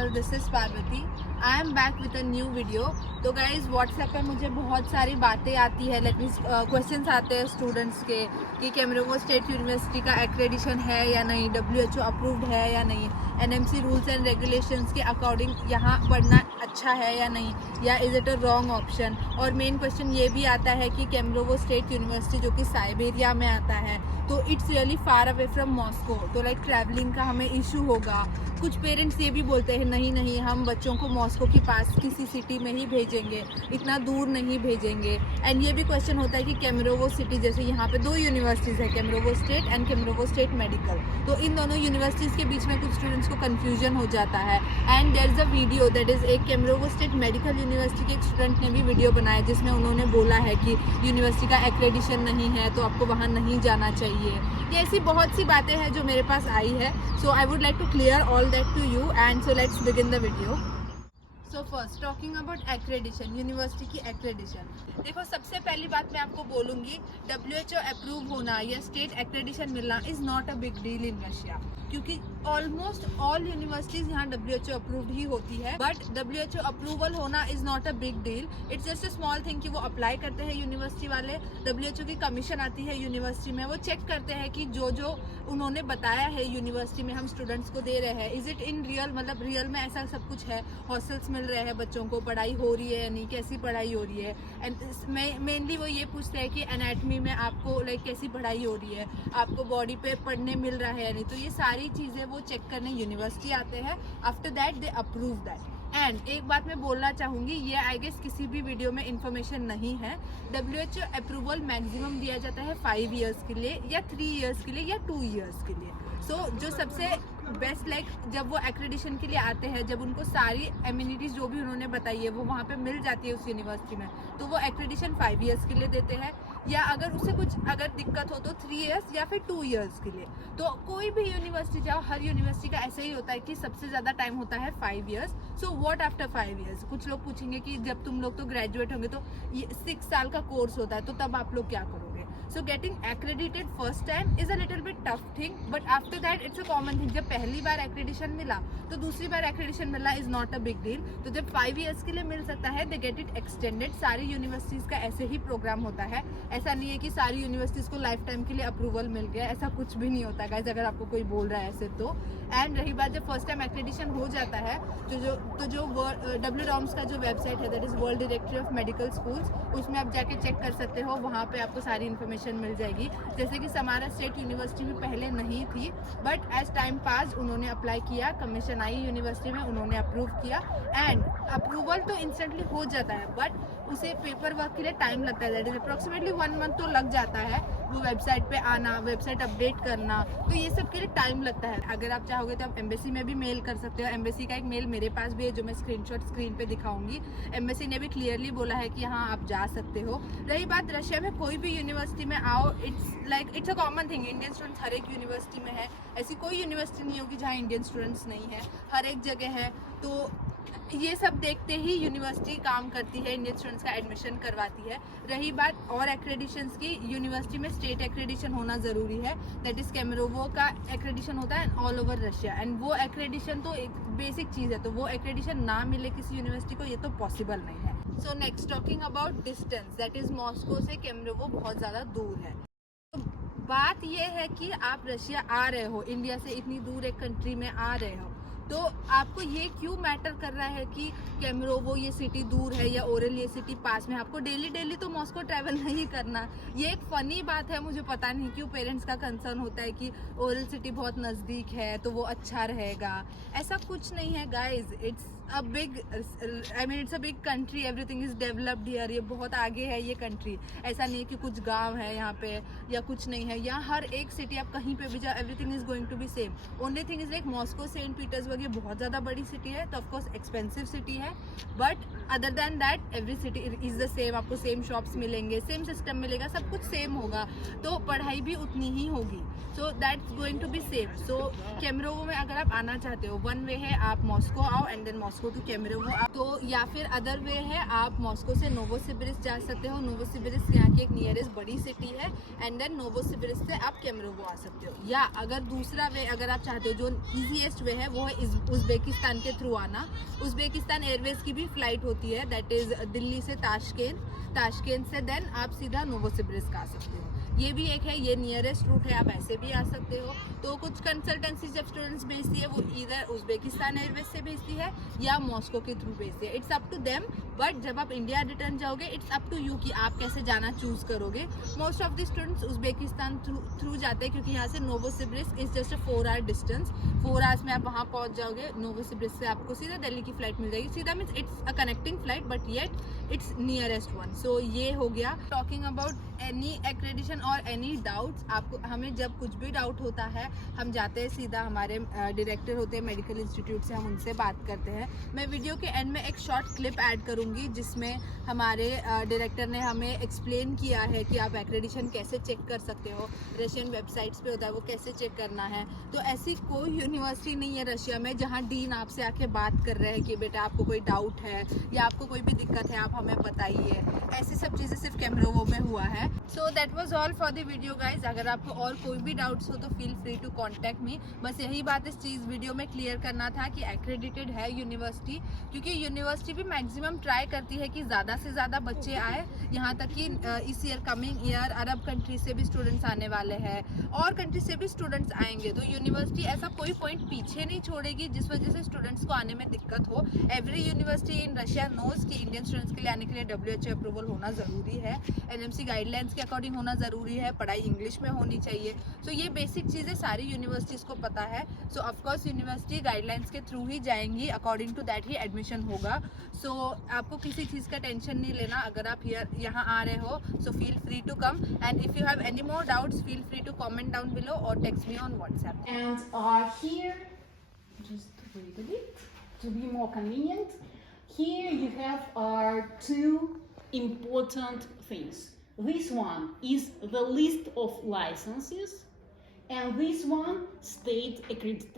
Channel this is Parvati. I am back with a new video. तो guys WhatsApp पे मुझे बहुत सारी बातें आती है, लाइक क्वेश्चंस आते हैं स्टूडेंट्स के कि कैमरून स्टेट यूनिवर्सिटी का एक्रेडिशन है या नहीं, WHO अप्रूव्ड है या नहीं, NMC रूल्स एंड रेगुलेशंस के अकॉर्डिंग यहाँ पढ़ना अच्छा है या नहीं, या is it a wrong option. और मेन क्वेश्चन ये भी आता है कि कैमरून स्टेट यूनिवर्सिटी जो कि साइबेरिया में आता है, तो it's really far away from Moscow, तो लाइक ट्रैवलिंग का हमें इशू होगा। कुछ पेरेंट्स ये भी बोलते हैं नहीं नहीं, हम बच्चों को मॉस्को के पास किसी सिटी में ही भेजेंगे, इतना दूर नहीं भेजेंगे। एंड ये भी क्वेश्चन होता है कि कैमरून सिटी, जैसे यहाँ पे 2 यूनिवर्सिटीज़ है, Cameroon state and Cameroon state medical, तो इन दोनों यूनिवर्सिटीज़ के बीच में कुछ स्टूडेंट्स को कन्फ्यूजन हो जाता है। And there is a video that is एक कैमरून स्टेट मेडिकल यूनिवर्सिटी के एक स्टूडेंट ने भी वीडियो बनाया जिसमें उन्होंने बोला है कि यूनिवर्सिटी का एक्रेडिशन नहीं है तो आपको वहाँ नहीं जाना चाहिए। ये ऐसी बहुत सी बातें हैं जो मेरे पास आई है, so I would like to clear all that to you, and so let's begin the video. So first talking about accreditation, university की एक्रेडिशन। देखो, सबसे पहली बात मैं आपको बोलूँगी, WHO अप्रूव होना या स्टेट एक्रेडिशन मिलना is not a big deal in Russia, क्योंकि ऑलमोस्ट ऑल यूनिवर्सिटीज़ यहाँ WHO अप्रूव्ड ही होती है। बट WHO अप्रूवल होना is not a big deal, it's just a small thing कि वो अप्लाई करते हैं यूनिवर्सिटी वाले, WHO की कमीशन आती है यूनिवर्सिटी में, वो चेक करते हैं कि जो जो उन्होंने बताया है यूनिवर्सिटी में हम स्टूडेंट्स को दे रहे हैं, इज़ इट इन रियल, मतलब रियल में ऐसा सब कुछ है, हॉस्टल्स मिल रहे हैं बच्चों को, पढ़ाई हो रही है या नहीं, कैसी पढ़ाई हो रही है। एंड मेनली वो ये पूछते हैं कि एनाटमी में आपको लाइक कैसी पढ़ाई हो रही है, आपको बॉडी पे पढ़ने मिल रहा है या नहीं, तो ये सारी चीज़ें वो चेक करने यूनिवर्सिटी आते हैं। After that they approve that. And एक बात मैं बोलना चाहूँगी, ये आई गेस किसी भी वीडियो में इन्फॉर्मेशन नहीं है, WHO अप्रूवल मैक्सिमम दिया जाता है 5 ईयर्स के लिए या 3 ईयर्स के लिए या 2 ईयर्स के लिए। सो जो सबसे बेस्ट, लाइक जब वो एक्रेडिशन के लिए आते हैं, जब उनको सारी एम्यूनिटीज़ जो भी उन्होंने बताई है वो वहाँ पे मिल जाती है उस यूनिवर्सिटी में, तो वो एक्रेडिशन 5 ईयर्स के लिए देते हैं, या अगर उससे कुछ अगर दिक्कत हो तो 3 ईयर्स या फिर 2 ईयर्स के लिए। तो कोई भी यूनिवर्सिटी जाओ, हर यूनिवर्सिटी का ऐसे ही होता है कि सबसे ज़्यादा टाइम होता है 5 years. So what after 5 years? कुछ लोग पूछेंगे कि जब तुम लोग तो ग्रेजुएट होंगे तो 6 साल का कोर्स होता है, तो तब आप लोग क्या करोगे? So getting accredited first time is a little bit tough thing, but after that it's a common thing. जब पहली बार accreditation मिला तो दूसरी बार accreditation मिलना is not a big deal. तो जब 5 years के लिए मिल सकता है, they get it extended. सारी यूनिवर्सिटीज़ का ऐसे ही प्रोग्राम होता है, ऐसा नहीं है कि सारी यूनिवर्सिटीज़ को लाइफ टाइम के लिए अप्रूवल मिल गया, ऐसा कुछ भी नहीं होता गाइस, अगर आपको कोई बोल रहा है ऐसे तो। एंड रही बात, जब फर्स्ट टाइम एक्रेडिशन हो जाता है तो जो WROMS का जो वेबसाइट है, that is world directory of medical schools, उसमें आप जाके चेक कर सकते हो, वहाँ पे आपको सारी इन्फॉर्मेशन मिल जाएगी। जैसे कि समारा स्टेट यूनिवर्सिटी भी पहले नहीं थी, बट एज टाइम पास उन्होंने अप्लाई किया, कमीशन आई यूनिवर्सिटी में, उन्होंने अप्रूव किया, एंड अप्रूवल तो इंस्टेंटली हो जाता है, बट उसे पेपर वर्क के लिए टाइम लगता है, दैट इज अप्रॉक्सीमेटली 1 मंथ तो लग जाता है, वो वेबसाइट पे आना, वेबसाइट अपडेट करना, तो ये सब के लिए टाइम लगता है। अगर आप चाहोगे तो आप एम्बेसी में भी मेल कर सकते हो, एम्बेसी का एक मेल मेरे पास भी है जो मैं स्क्रीनशॉट स्क्रीन पे दिखाऊंगी। एम्बेसी ने भी क्लियरली बोला है कि हाँ आप जा सकते हो। रही बात रशिया में कोई भी यूनिवर्सिटी में आओ, it's a common thing, Indian students हर एक यूनिवर्सिटी में है, ऐसी कोई यूनिवर्सिटी नहीं होगी जहाँ इंडियन स्टूडेंट्स नहीं है, हर एक जगह है। तो ये सब देखते ही यूनिवर्सिटी काम करती है, इंडियन स्टूडेंट्स का एडमिशन करवाती है। रही बात और एक्रेडिशंस की, यूनिवर्सिटी में स्टेट एक्रेडिशन होना ज़रूरी है, दैट इज़ कैमरून का एक्रेडिशन होता है ऑल ओवर रशिया, एंड वो एक्रेडिशन तो एक बेसिक चीज़ है, तो वो एक्रेडिशन ना मिले किसी यूनिवर्सिटी को, ये तो पॉसिबल नहीं है। So next talking about distance, that is Moscow से कैमरून बहुत ज़्यादा दूर है। तो बात ये है कि आप रशिया आ रहे हो, इंडिया से इतनी दूर एक कंट्री में आ रहे हो, तो आपको ये क्यों मैटर कर रहा है कि कैमरून ये सिटी दूर है या ओरल ये सिटी पास में? आपको डेली तो मॉस्को ट्रैवल नहीं करना। ये एक फ़नी बात है, मुझे पता नहीं क्यों पेरेंट्स का कंसर्न होता है कि ओरल सिटी बहुत नज़दीक है तो वो अच्छा रहेगा। ऐसा कुछ नहीं है guys, it's a big country, everything is developed here, ये बहुत आगे है ये कंट्री। ऐसा नहीं है कि कुछ गांव है यहाँ पे या कुछ नहीं है, यहाँ हर एक सिटी आप कहीं पे भी जाओ, everything is going to be same. Only thing is like Moscow, Saint Petersburg ये बहुत ज़्यादा बड़ी सिटी है, तो ऑफकोर्स एक्सपेंसिव सिटी है, but other than that every city is the same. आपको सेम शॉप्स मिलेंगे, सेम सिस्टम मिलेगा, सब कुछ सेम होगा, तो पढ़ाई भी उतनी ही होगी, so that's going to be same. So Cameroon में अगर आप आना चाहते हो, वन वे है, आप मॉस्को आओ and then Moscow Moscow to Kemerovo. तो या फिर अदर वे है, आप मॉस्को से नोवोसिबिरिस्क जा सकते हो। नोवोसिबिरिस्क यहाँ की एक नियरेस्ट बड़ी सिटी है, एंड देन नोवोसिबिरिस्क से आप केमरोवो आ सकते हो। या अगर दूसरा वे अगर आप चाहते हो, जो ईजीएस्ट वे है वो है उज़्बेकिस्तान के थ्रू आना। उज़्बेकिस्तान एयरवेज की भी फ्लाइट होती है, दैट इज़ दिल्ली से ताशकेंत से देन आप सीधा नोवोसिबिरिस्क आ सकते हो। ये भी एक है, ये नियरेस्ट रूट है, आप ऐसे भी आ सकते हो। तो कुछ कंसल्टेंसी जब स्टूडेंट्स भेजती है वो इधर उज़्बेकिस्तान एयरवेज से भेजती है या मॉस्को के थ्रू भेजती है। It's up to them, but जब आप इंडिया रिटर्न जाओगे इट्स अप टू यू कि आप कैसे जाना चूज करोगे। Most of the students Uzbekistan through जाते हैं, क्योंकि यहाँ से Novosibirsk is just a 4 hour distance. 4 hours में आप वहाँ पहुँच जाओगे। नोवोसिबिरिस्क से आपको सीधा दिल्ली की फ्लाइट मिल जाएगी। सीधा means it's a connecting flight, but yet it's nearest one. So ये हो गया टॉकिंग अबाउट एनी एक्रेडिशन और एनी डाउट्स। आपको हमें जब कुछ भी डाउट होता है हम जाते हैं सीधा, हमारे डायरेक्टर होते हैं मेडिकल इंस्टीट्यूट से, हम उनसे बात करते हैं। मैं वीडियो के एंड में एक शॉर्ट क्लिप ऐड करूंगी जिसमें हमारे डायरेक्टर ने हमें एक्सप्लेन किया है कि आप एक्रेडिशन कैसे चेक कर सकते हो। रशियन वेबसाइट्स पे होता है, वो कैसे चेक करना है। तो ऐसी कोई यूनिवर्सिटी नहीं है रशिया में जहाँ डीन आपसे आके बात कर रहे हैं कि बेटा आपको कोई डाउट है या आपको कोई भी दिक्कत है आप हमें बताइए। ऐसी सब चीज़ें सिर्फ केमरोवो में हुआ है। So that was all for the video guys. अगर आपको और कोई भी डाउट्स हो तो feel free to contact me. बस यही बात इस चीज़ वीडियो में क्लियर करना था कि एक्रेडिटेड है यूनिवर्सिटी, क्योंकि यूनिवर्सिटी भी मैक्सिमम ट्राई करती है कि ज़्यादा से ज़्यादा बच्चे आए। यहाँ तक कि इस year coming year Arab country से भी स्टूडेंट्स आने वाले हैं और कंट्री से भी स्टूडेंट्स आएंगे। तो यूनिवर्सिटी ऐसा कोई पॉइंट पीछे नहीं छोड़ेगी जिस वजह से स्टूडेंट्स को आने में दिक्कत हो। Every university in Russia knows कि इंडियन स्टूडेंट्स के लिए आने के लिए WHO अप्रूवल होना ज़रूरी है, NMC गाइडलाइंस के अकॉर्डिंग होना ज़रूरी है, पढ़ाई इंग्लिश में होनी चाहिए। सो ये बेसिक चीज़ें सारी यूनिवर्सिटीज़ को पता है। सो ऑफकोर्स यूनिवर्सिटी गाइडलाइंस के थ्रू ही जाएंगी, अकॉर्डिंग टू दैट ही एडमिशन होगा। सो आपको किसी चीज़ का टेंशन नहीं लेना अगर आप यहाँ आ रहे हो। So feel free to come, and if you have any more doubts feel free to comment down below और text me on WhatsApp. And here, just wait a bit to be more convenient. Here you have two important things. This one is the list of licenses, and this one state accreditation.